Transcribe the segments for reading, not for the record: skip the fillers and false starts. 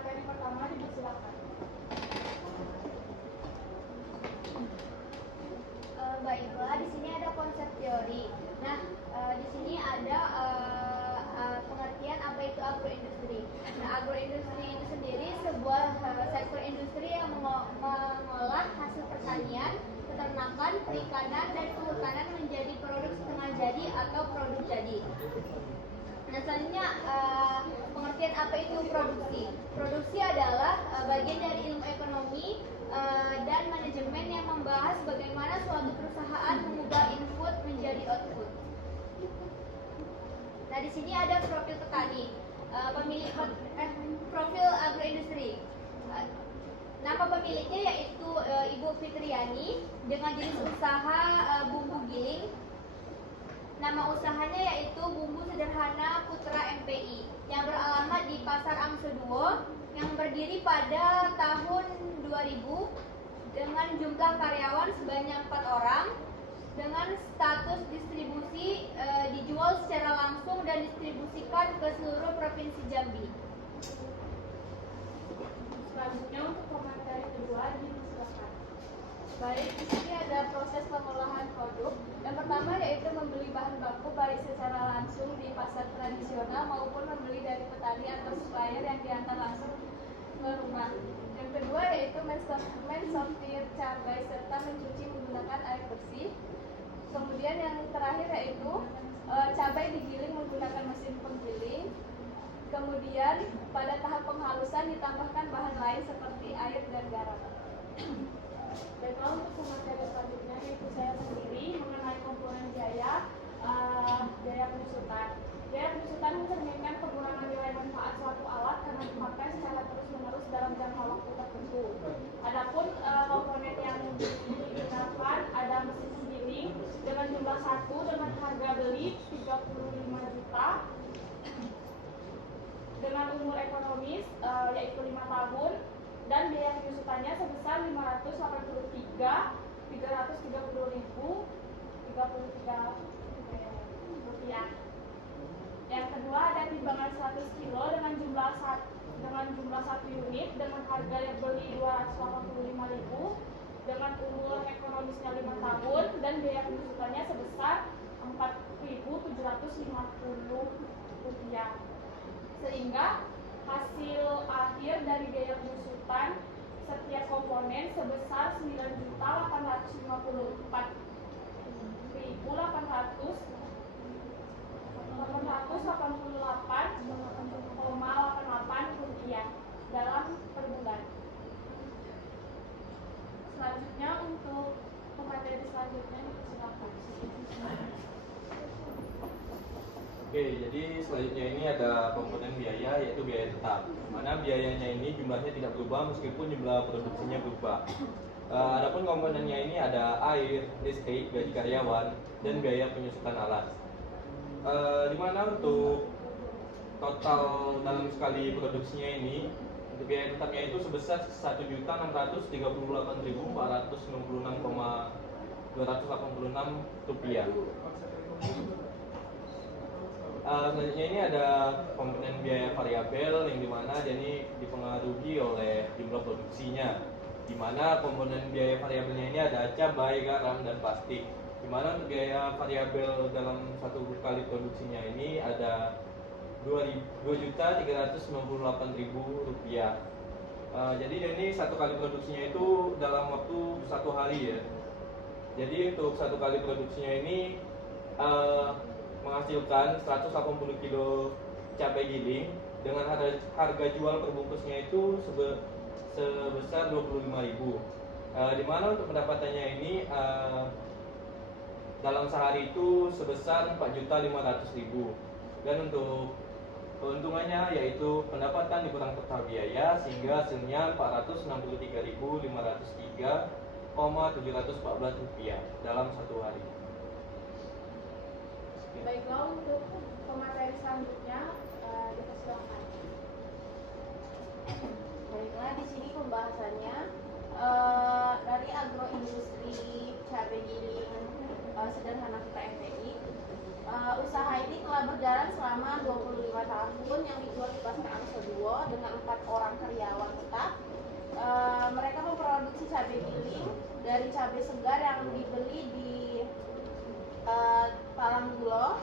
materi pertama, dipersilakan. Baiklah, di sini ada konsep teori. Nah, di sini ada pengertian apa itu agroindustri. Nah, agroindustri itu sendiri sebuah sektor industri yang mengolah hasil pertanian, peternakan, perikanan, dan kehutanan menjadi produk setengah jadi atau produk jadi. Nah, selanjutnya pengertian apa itu produksi. Produksi adalah bagian dari ilmu ekonomi dan manajemen yang membahas bagaimana suatu perusahaan mengubah input menjadi output. Nah, di sini ada profil petani, profil agroindustri. Nama pemiliknya yaitu Ibu Fitriani dengan jenis usaha bumbu giling. Nama usahanya yaitu Bumbu Sederhana Putra MPI yang beralamat di Pasar Angsuduo yang berdiri pada tahun 2000 dengan jumlah karyawan sebanyak 4 orang dengan status distribusi dijual secara langsung dan distribusikan ke seluruh provinsi Jambi. Selanjutnya untuk komentar kedua, dipersilakan. Baik, di sini ada proses pengolahan produk. Yang pertama yaitu membeli bahan baku baik secara langsung di pasar tradisional maupun membeli dari petani atau supplier yang diantar langsung ke rumah. Yang kedua yaitu mensortir cabai serta mencuci menggunakan air bersih. Kemudian yang terakhir yaitu cabai digiling menggunakan mesin penggiling. Kemudian pada tahap penghalusan ditambahkan bahan lain seperti air dan garam. Baiklah, untuk materi selanjutnya yaitu saya sendiri mengenai komponen biaya penyusutan. Biaya penyusutan mencerminkan pengurangan nilai manfaat suatu alat karena dipakai secara terus-menerus dalam jangka waktu tertentu. Adapun komponen yang digunakan ada mesin giling dengan jumlah 1 dengan harga beli 35 juta dengan umur ekonomis yaitu 5 tahun dan biaya penyusutannya sebesar 583.330.033 rupiah. Yang kedua ada timbangan 100 kilo dengan jumlah 1 unit dengan harga yang beli 285.000 dengan umur ekonomisnya 5 tahun dan biaya penyusutannya sebesar 4.750 rupiah. Sehingga hasil akhir dari biaya penyusutan setiap komponen sebesar 9.888,88 rupiah dalam per bulan. Selanjutnya untuk materi selanjutnya dipersilakan. Oke, jadi selanjutnya ini ada komponen biaya yaitu biaya tetap. Mana biayanya ini jumlahnya tidak berubah meskipun jumlah produksinya berubah. Adapun komponennya ini ada air, listrik, gaji karyawan, dan biaya penyusutan alat. Dimana untuk total dalam sekali produksinya ini untuk biaya tetapnya itu sebesar 1.638.466,286 rupiah. Selanjutnya ini ada komponen biaya variabel yang dimana dia ini dipengaruhi oleh jumlah produksinya. Dimana komponen biaya variabelnya ini ada cabai, garam, dan plastik. Dimana untuk biaya variabel dalam satu kali produksinya ini ada 2.398.000 rupiah. Jadi ini satu kali produksinya itu dalam waktu 1 hari ya. Jadi untuk satu kali produksinya ini menghasilkan 180 kilo cabai giling dengan harga jual perbungkusnya itu sebesar 25.000. Di mana untuk pendapatannya ini dalam sehari itu sebesar 4.500.000 dan untuk keuntungannya yaitu pendapatan dikurang total biaya sehingga hasilnya 463.503,714 rupiah dalam satu hari. Baiklah, untuk pemateri selanjutnya dipersilakan. Baiklah, di sini pembahasannya dari agroindustri cabai giling sederhana Putra MPI. Usaha ini telah berjalan selama 25 tahun yang dijual di Pasar Angsoduo dengan 4 orang karyawan tetap. Mereka memproduksi cabai giling dari cabai segar yang dibeli di Palanggulo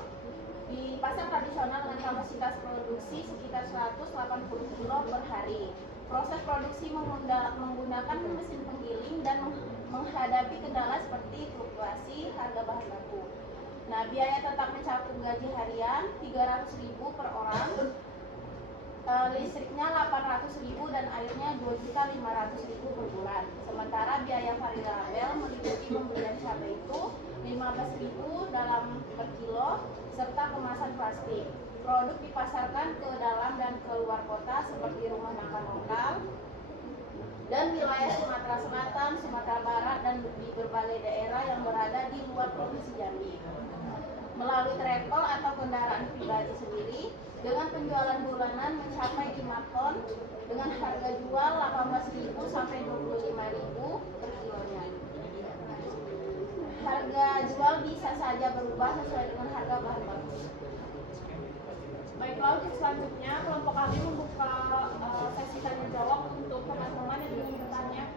di pasar tradisional dengan kapasitas produksi sekitar 180 kilo per hari. Proses produksi menggunakan mesin penggiling dan menghadapi kendala seperti fluktuasi harga bahan baku. Nah, biaya tetap mencakup gaji harian 300.000 per orang, listriknya 800.000 dan airnya 2.500.000 per bulan. Sementara biaya variabel meliputi pembelian cabai itu 15.000 dalam per kilo serta kemasan plastik. Produk dipasarkan ke dalam dan ke luar kota seperti rumah makan lokal dan wilayah Sumatera Selatan, Sumatera Barat dan di berbagai daerah yang berada di luar provinsi Jambi. Melalui travel atau kendaraan pribadi sendiri dengan penjualan bulanan mencapai 5 ton dengan harga jual 18.000 sampai 25.000 per kilonya. Harga jual bisa saja berubah sesuai dengan harga bahan baku. Baiklah, untuk selanjutnya kelompok kami membuka sesi tanya jawab untuk teman-teman yang ingin bertanya.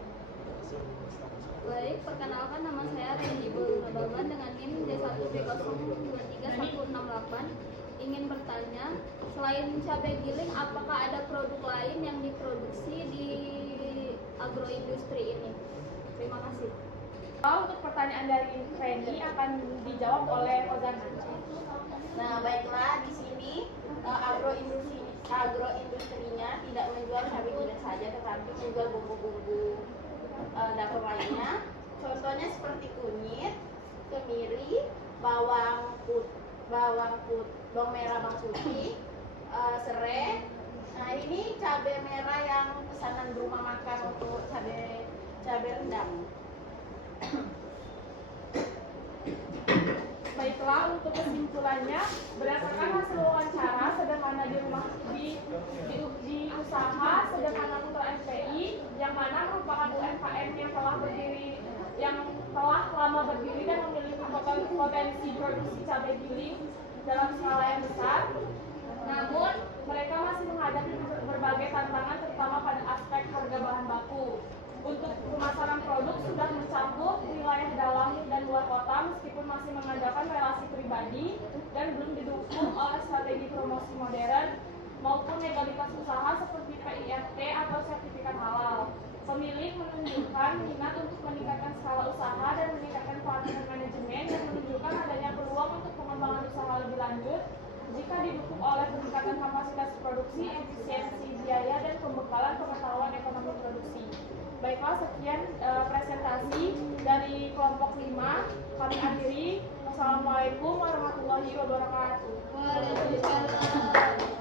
Baik, perkenalkan nama saya Rendy Bulunabangan dengan NIM D1B023168. Ingin bertanya, selain cabai giling, apakah ada produk lain yang diproduksi di agroindustri ini? Terima kasih. Untuk pertanyaan dari Rendy akan dijawab oleh Ozan. Nah, baiklah, di sini agroindustrinya tidak menjual cabai giling saja, tetapi menjual bumbu-bumbu dapur lainnya. Contohnya seperti kunyit, kemiri, bawang merah, bawang putih, serai. Nah, ini cabai merah yang pesanan rumah makan untuk cabai rendang. Baiklah, untuk kesimpulannya, berdasarkan hasil wawancara sederhana di usaha sederhana Putra FPI yang mana merupakan UMKM yang telah lama berdiri dan memiliki potensi produksi cabai giling dalam skala yang besar. Namun, mereka masih menghadapi berbagai tantangan terutama pada aspek harga bahan baku. Untuk pemasaran produk sudah mencakup wilayah dalam dan luar kota meskipun masih mengandalkan relasi pribadi dan belum didukung oleh strategi promosi modern maupun legalitas usaha seperti PIRT atau sertifikat halal. Pemilik menunjukkan minat untuk meningkatkan skala usaha dan meningkatkan pelayanan manajemen yang menunjukkan adanya peluang untuk pengembangan usaha lebih lanjut jika didukung oleh peningkatan kapasitas produksi, efisiensi biaya, dan pembekalan pengetahuan ekonomi produksi. Baiklah, sekian presentasi dari kelompok 5. Kami akhiri. Wassalamualaikum warahmatullahi wabarakatuh. Waalaikumsalam.